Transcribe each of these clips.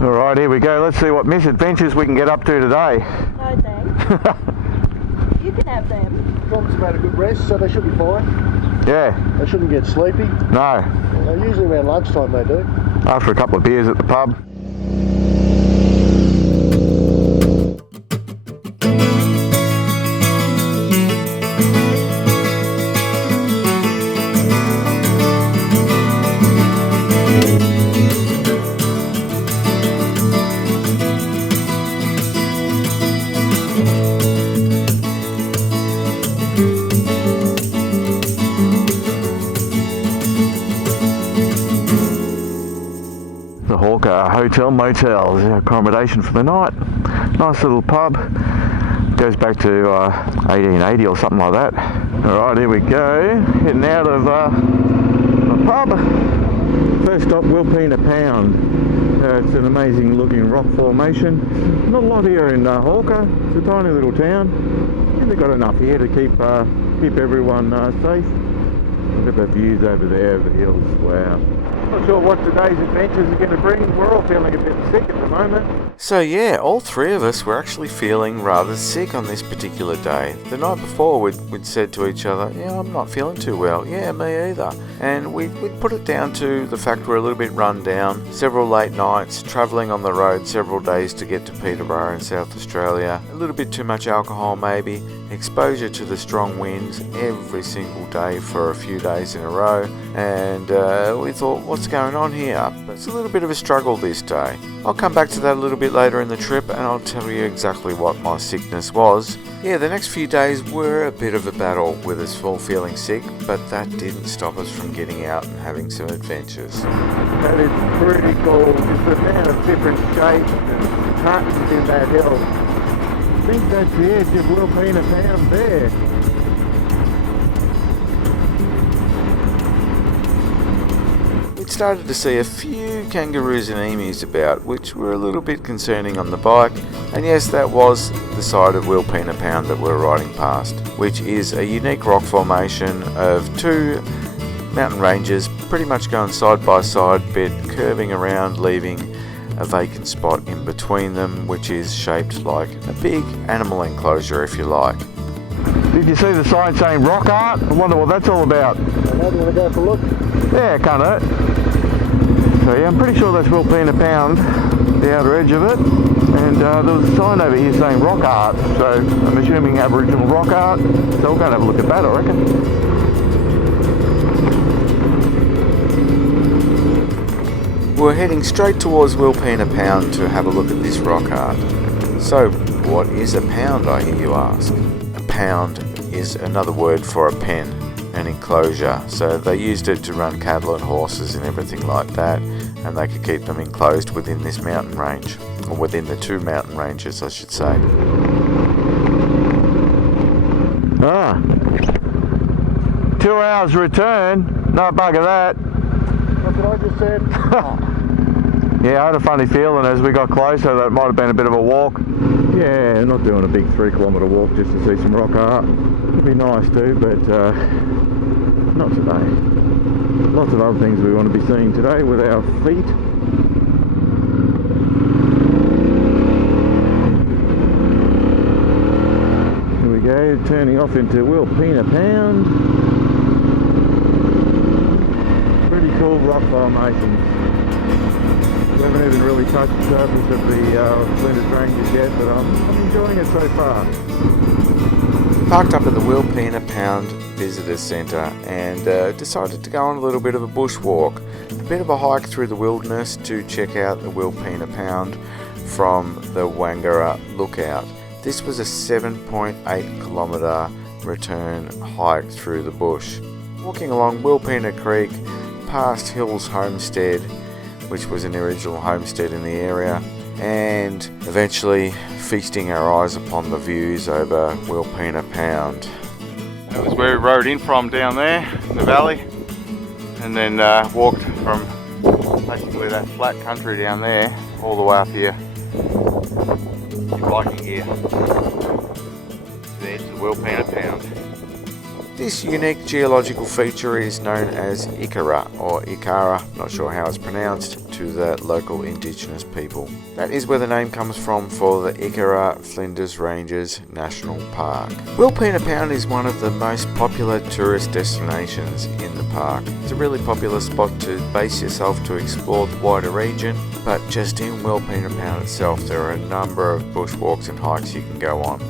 Alright, here we go. Let's see what misadventures we can get up to today. No thanks. You can have them. Tom's made a good rest, so they should be fine. Yeah. They shouldn't get sleepy. No. Usually around lunchtime they do. After a couple of beers at the pub. The Hawker Hotel Motel is our accommodation for the night. Nice little pub. Goes back to 1880 or something like that. Alright, here we go. Heading out of the pub. First stop, Wilpena Pound. It's an amazing looking rock formation. Not a lot here in Hawker. It's a tiny little town. And they've got enough here to keep everyone safe. Look at the views over there of the hills. Wow. Not sure what today's adventures are going to bring. We're all feeling a bit sick at the moment. So yeah, all three of us were actually feeling rather sick on this particular day. The night before we'd said to each other, yeah, I'm not feeling too well. Yeah, me either. And we'd put it down to the fact we're a little bit run down. Several late nights, travelling on the road several days to get to Peterborough in South Australia. A little bit too much alcohol maybe. Exposure to the strong winds every single day for a few days in a row. And we thought, what's going on here? But it's a little bit of a struggle this day. I'll come back to that a little bit later in the trip and I'll tell you exactly what my sickness was. Yeah, the next few days were a bit of a battle with us all feeling sick, but that didn't stop us from getting out and having some adventures. That is pretty cool. Just the amount of different shapes and patterns in that hill. I think that's the edge of Wilpena Pound there. We'd started to see a few kangaroos and emus about, which were a little bit concerning on the bike. And yes, that was the side of Wilpena Pound that we're riding past, which is a unique rock formation of two mountain ranges pretty much going side by side, but curving around, leaving a vacant spot in between them, which is shaped like a big animal enclosure, if you like. Did you see the sign saying rock art? I wonder what that's all about. Now, do you want to go for a look? Yeah, can't hurt. So yeah, I'm pretty sure that's Wilpena Pound, the outer edge of it. And there was a sign over here saying rock art, so I'm assuming Aboriginal rock art. So we'll go and have a look at that, I reckon. We're heading straight towards Wilpena Pound to have a look at this rock art. So, what is a pound, I hear you ask? A pound is another word for a pen, an enclosure. So they used it to run cattle and horses and everything like that, and they could keep them enclosed within this mountain range, or within the two mountain ranges, I should say. Ah, 2 hours return, no bugger that. That's what I just said. Yeah, I had a funny feeling as we got closer that it might have been a bit of a walk. Yeah, not doing a big 3-kilometre walk just to see some rock art. It'd be nice too, but not today. Lots of other things we want to be seeing today with our feet. Here we go, turning off into Wilpena Pound. Pretty cool rock formations. We haven't even really touched the surface of the Flinders Ranges yet, but I'm enjoying it so far. Parked up at the Wilpena Pound Visitor Centre and decided to go on a little bit of a bushwalk, a bit of a hike through the wilderness to check out the Wilpena Pound from the Wangara Lookout. This was a 7.8 kilometre return hike through the bush. Walking along Wilpena Creek, past Hills Homestead, which was an original homestead in the area, and eventually feasting our eyes upon the views over Wilpena Pound. That was where we rode in from down there in the valley, and then walked from basically that flat country down there all the way up here in biking gear to the edge of the Wilpena Pound. This unique geological feature is known as Ikara, or Ikara, not sure how it's pronounced, to the local indigenous people. That is where the name comes from for the Ikara-Flinders Ranges National Park. Wilpena Pound is one of the most popular tourist destinations in the park. It's a really popular spot to base yourself to explore the wider region, but just in Wilpena Pound itself there are a number of bushwalks and hikes you can go on.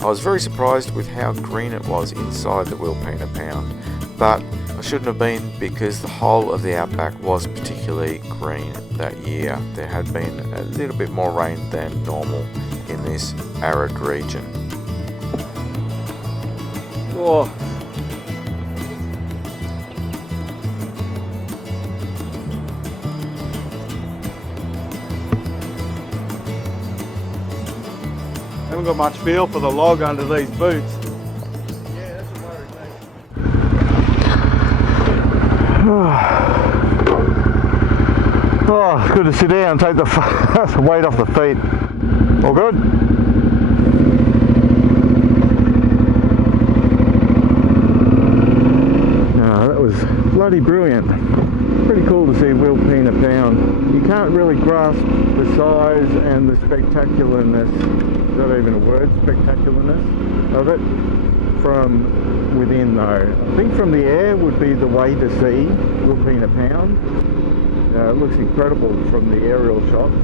I was very surprised with how green it was inside the Wilpena Pound, but I shouldn't have been because the whole of the Outback was particularly green that year. There had been a little bit more rain than normal in this arid region. Oh. Haven't got much feel for the log under these boots. Yeah, that's what worries me. Oh, it's good to sit down and take the weight off the feet. All good? No, that was bloody brilliant. Pretty cool to see Wilpena Pound. You can't really grasp the size and the spectacularness, is that even a word, spectacularness of it from within though. I think from the air would be the way to see Wilpena Pound. It looks incredible from the aerial shots.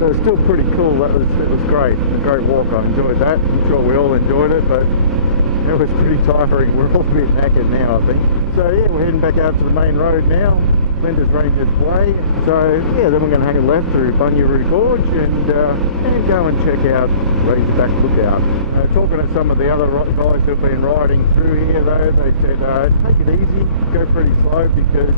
So it's still pretty cool. It was great. A great walk. I enjoyed that. I'm sure we all enjoyed it, but it was pretty tiring. We're all a bit knackered now, I think. So yeah, we're heading back out to the main road now, Flinders Ranges Way. So yeah, then we're going to hang a left through Bunyeroo Gorge and go and check out Razerback Lookout. Talking to some of the other guys who've been riding through here though, they said take it easy, go pretty slow because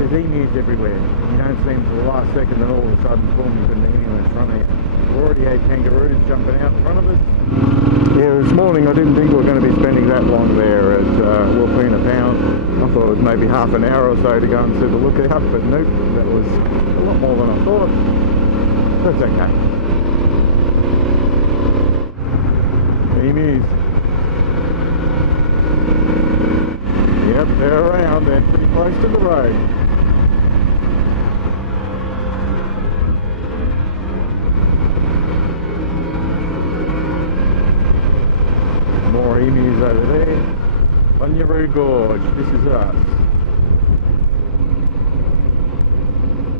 there's emus everywhere. You don't see them to the last second and all of a sudden, boom, you've got an emu in front of you. We already had kangaroos jumping out in front of us. Yeah, this morning I didn't think we were going to be spending that long there at Wilpena Pound. I thought it was maybe half an hour or so to go and see the lookout, but nope, that was a lot more than I thought. That's okay. Emus. Yep, they're around. They're pretty close to the road. More emus over there. Bunyeroo Gorge, this is us.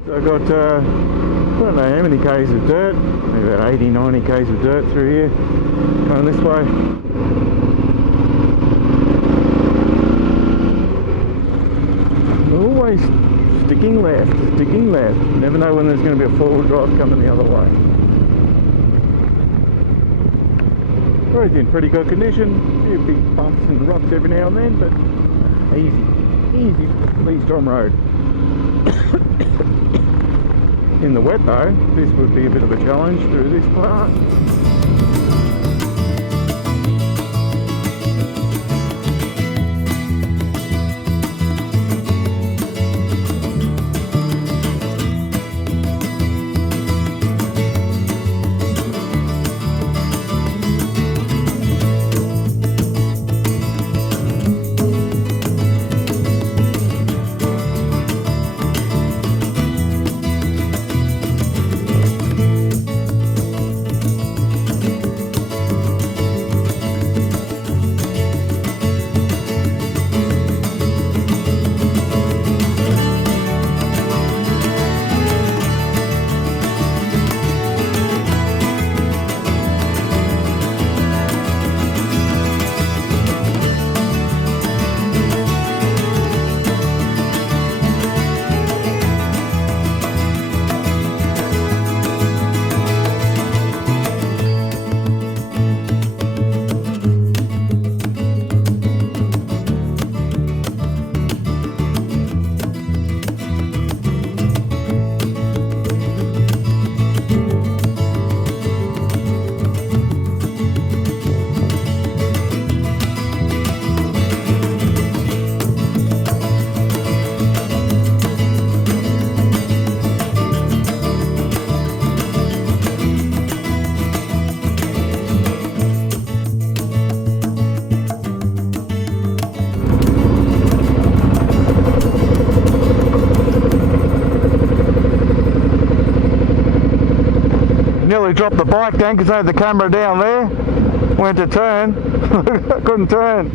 So I've got, I don't know how many k's of dirt, maybe about 80, 90 k's of dirt through here, going this way. Always sticking left, sticking left. Never know when there's going to be a four-wheel drive coming the other way. Road's in pretty good condition. A few big bumps and rocks every now and then, but easy V-Strom road. In the wet though, this would be a bit of a challenge through this part. nearly dropped the bike down because I had the camera down there. Went to turn, I couldn't turn.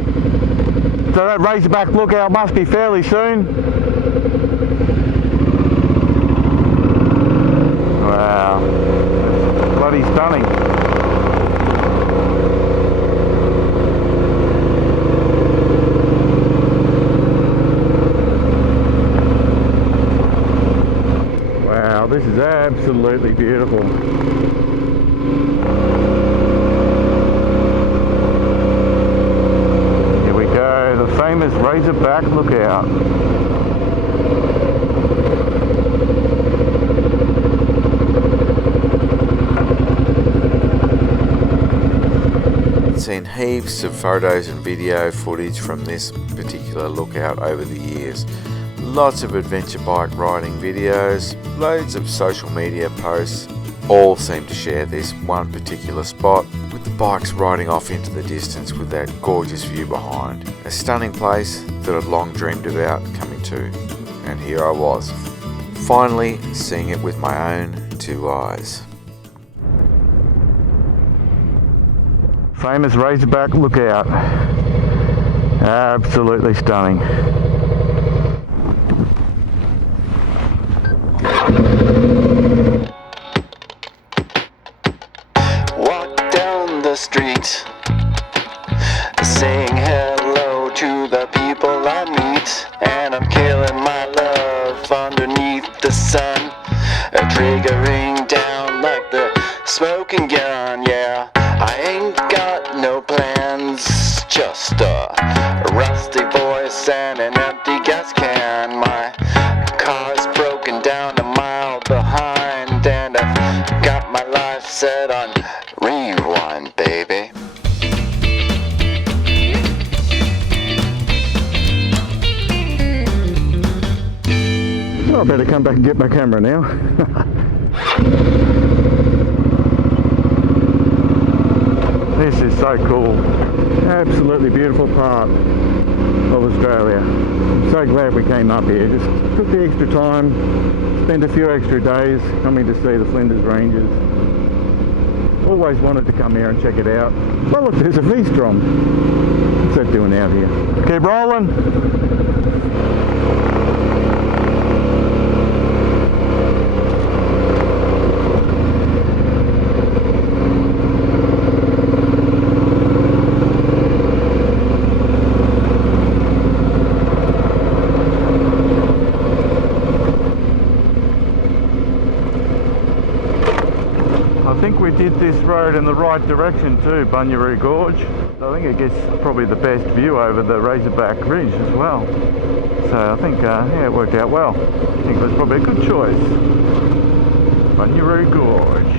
So that Razerback Lookout must be fairly soon. Wow, it's bloody stunning. Wow, this is absolutely beautiful. The famous Razerback Lookout. I've seen heaps of photos and video footage from this particular lookout over the years. Lots of adventure bike riding videos, loads of social media posts, all seem to share this one particular spot, with the bikes riding off into the distance with that gorgeous view behind. A stunning place that I'd long dreamed about coming to, and here I was, finally seeing it with my own two eyes. Famous Razerback Lookout. Absolutely stunning. Walk down the street, saying hello to the people I meet, and I'm killing my love underneath the sun, triggering down like the smoking gun. Yeah, I ain't got no plans, just a rusty voice and an empty gas can. My car's broken down a mile behind, and I've got my life set on rewind, baby. Oh, I better come back and get my camera now. This is so cool. Absolutely beautiful part of Australia. I'm so glad we came up here. Just took the extra time, spent a few extra days coming to see the Flinders Ranges. Always wanted to come here and check it out. Oh look, there's a V-Strom. What's that doing out here? Keep rolling. I think we did this road in the right direction too, Bunyeroo Gorge. I think it gets probably the best view over the Razerback Ridge as well. So I think, yeah, it worked out well. I think it was probably a good choice. Bunyeroo Gorge.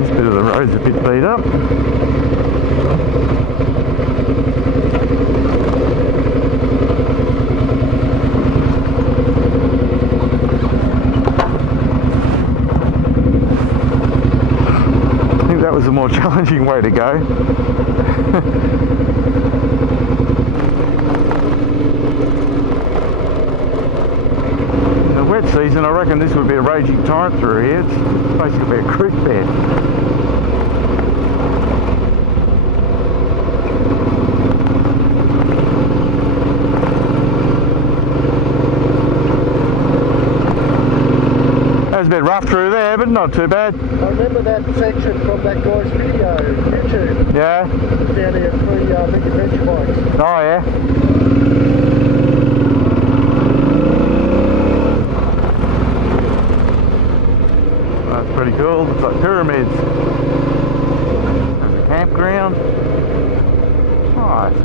This bit of the road's a bit beat up. That was a more challenging way to go. In the wet season, I reckon this would be a raging torrent through here. It's basically a creek bed. That was a bit rough through there, but not too bad. I remember that section from that guy's video, YouTube. Yeah? Down here at three big adventure bikes. Oh yeah? That's pretty cool. Looks like pyramids. There's a campground. Nice.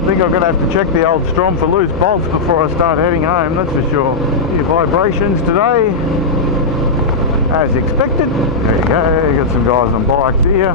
I think I'm going to have to check the AuStrom for loose bolts before I start heading home, that's for sure. Few vibrations today, as expected. There you go, got some guys on bikes here.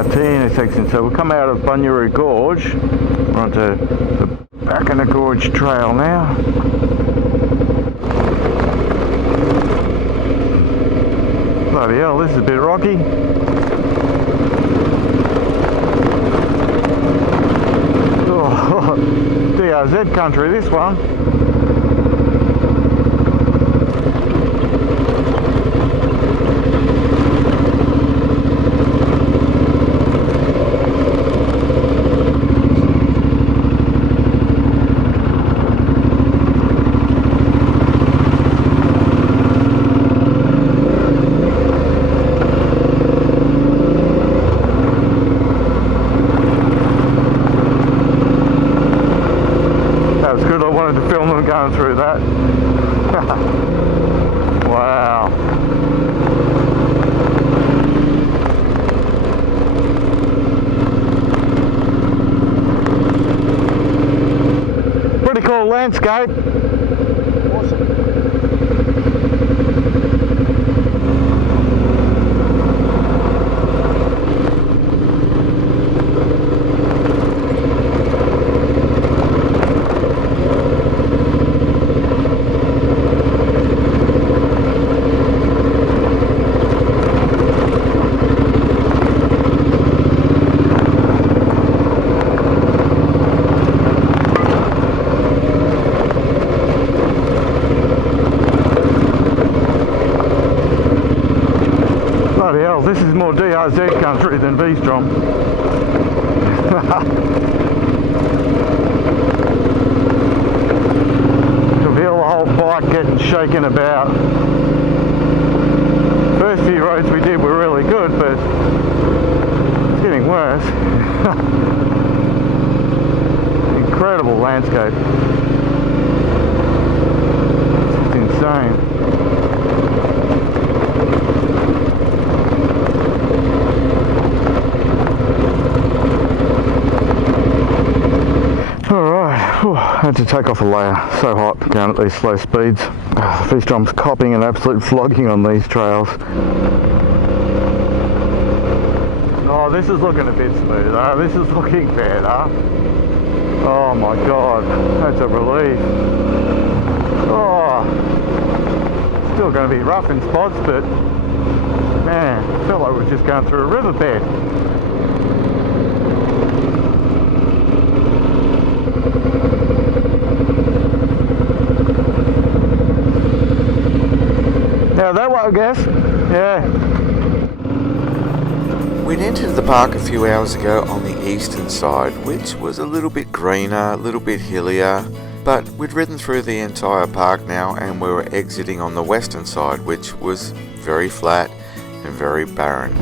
T intersection, so we'll come out of Bunyeroo Gorge onto the Brachina Gorge trail now. Bloody hell, this is a bit rocky. Oh, DRZ country, this one. Going through that. Wow. Pretty cool landscape. Awesome. This is more DRZ country than V-Strom. You feel the whole bike getting shaken about. First few roads we did were really good, but it's getting worse. Incredible landscape. It's insane. I had to take off a layer, so hot going at these slow speeds. V-Strom's copping an absolute flogging on these trails. Oh, this is looking a bit smoother, this is looking better. Oh my god, that's a relief. Oh, still going to be rough in spots, but man, I felt like we were just going through a riverbed. Yeah, that way, I guess. Yeah. We'd entered the park a few hours ago on the eastern side, which was a little bit greener, a little bit hillier, but we'd ridden through the entire park now and we were exiting on the western side, which was very flat and very barren.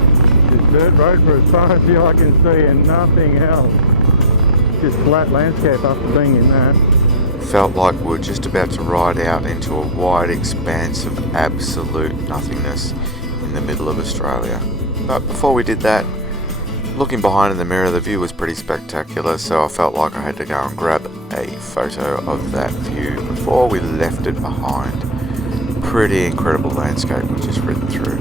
Just dirt road for as far as the eye can see and nothing else. Just flat landscape after being in that. Felt like we were just about to ride out into a wide expanse of absolute nothingness in the middle of Australia. But before we did that, looking behind in the mirror, the view was pretty spectacular, so I felt like I had to go and grab a photo of that view before we left it behind. Pretty incredible landscape we've just ridden through.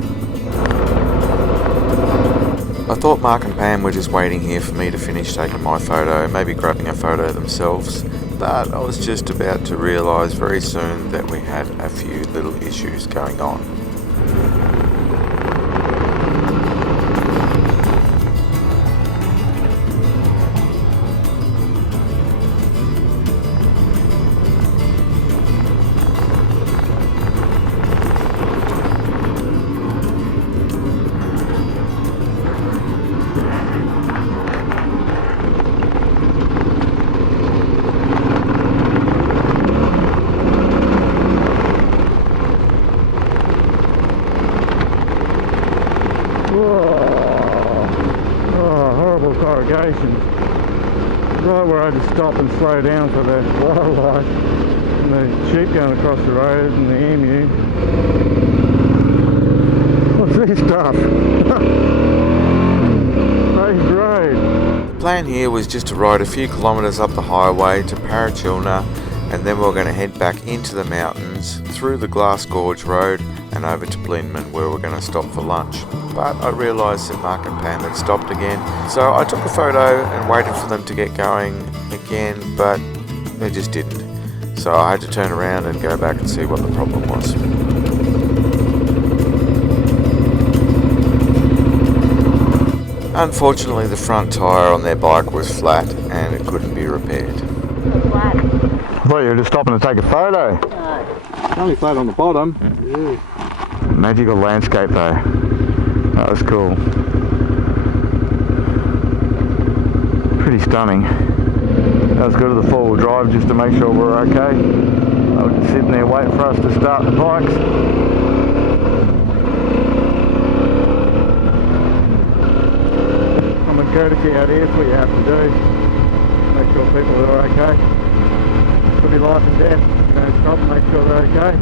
I thought Mark and Pam were just waiting here for me to finish taking my photo, maybe grabbing a photo themselves, but I was just about to realise very soon that we had a few little issues going on. Right where I had to stop and slow down for the wildlife and the sheep going across the road and the emu. What's this stuff? Paved road. The plan here was just to ride a few kilometres up the highway to Parachilna and then we're going to head back into the mountains through the Glass Gorge Road and over to Blindman, where we're going to stop for lunch. But I realised that Mark and Pam had stopped again, so I took a photo and waited for them to get going again, but they just didn't. So I had to turn around and go back and see what the problem was. Unfortunately, the front tyre on their bike was flat and it couldn't be repaired. Flat. I thought you were just stopping to take a photo. No. It's only flat on the bottom. Yeah. Magical landscape though. That was cool. Pretty stunning. That was good at the four-wheel drive just to make sure we're okay. They were just sitting there waiting for us to start the bikes. Common courtesy out here is what you have to do. Make sure people are okay. Could be life and death. You don't stop and make sure they're okay.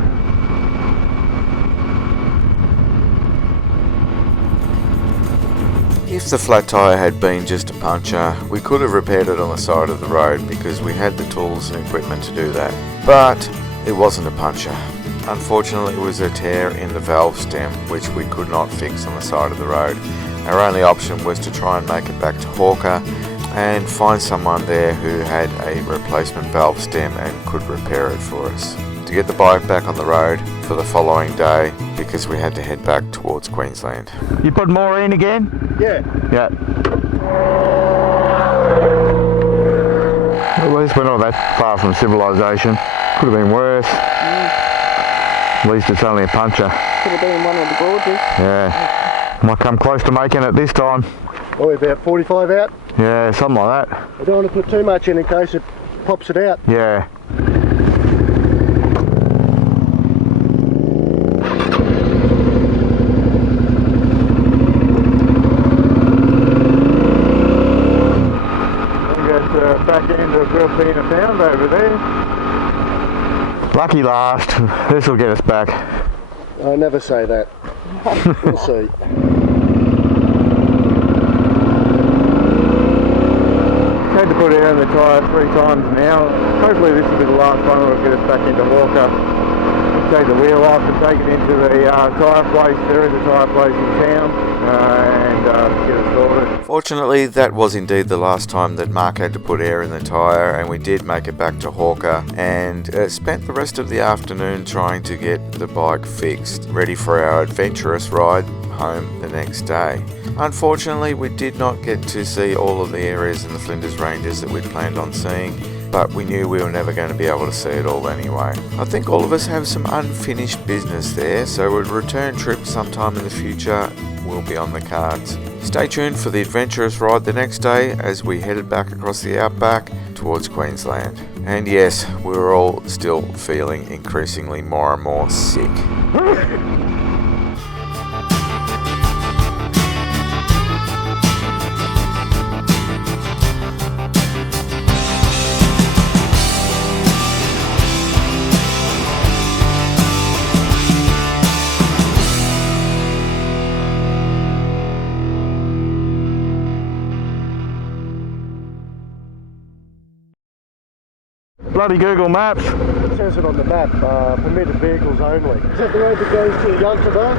If the flat tyre had been just a puncture, we could have repaired it on the side of the road because we had the tools and equipment to do that. But it wasn't a puncture. Unfortunately, it was a tear in the valve stem which we could not fix on the side of the road. Our only option was to try and make it back to Hawker and find someone there who had a replacement valve stem and could repair it for us. To get the bike back on the road for the following day because we had to head back towards Queensland. You put more in again? Yeah. Yeah. At least we're not that far from civilization. Could have been worse. At least it's only a puncture. Could have been one of the gorges. Yeah. Might come close to making it this time. Oh, we're about 45 out. Yeah, something like that. I don't want to put too much in case it pops it out. Yeah. Back into Wilpena Pound over there. Lucky last. This will get us back. I never say that. We'll see. Had to put air in the tyre 3 times now. Hopefully this will be the last one that'll get us back into Hawker. Take the wheel off and take it into the tyre place. There is a tyre place in town and get it sorted. Fortunately, that was indeed the last time that Mark had to put air in the tyre, and we did make it back to Hawker and spent the rest of the afternoon trying to get the bike fixed, ready for our adventurous ride home the next day. Unfortunately, we did not get to see all of the areas in the Flinders Ranges that we'd planned on seeing, but we knew we were never going to be able to see it all anyway. I think all of us have some unfinished business there, so a return trip sometime in the future will be on the cards. Stay tuned for the adventurous ride the next day as we headed back across the Outback towards Queensland. And yes, we were all still feeling increasingly more and more sick. Bloody Google Maps. It says it on the map, permitted vehicles only. Is that the road that goes to Yunta though?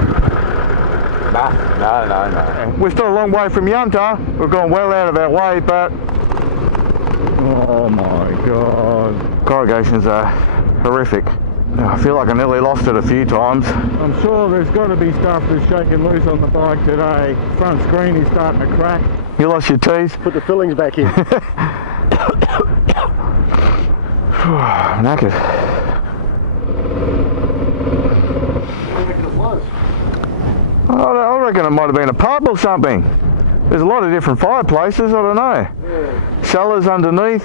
No. We're still a long way from Yunta. We've gone well out of our way, but oh my god. Corrugations are horrific. I feel like I nearly lost it a few times. I'm sure there's got to be stuff that's shaking loose on the bike today. Front screen is starting to crack. You lost your teeth? Put the fillings back in. I'm knackered. I reckon it might have been a pub or something. There's a lot of different fireplaces, I don't know. Yeah. Cellars underneath.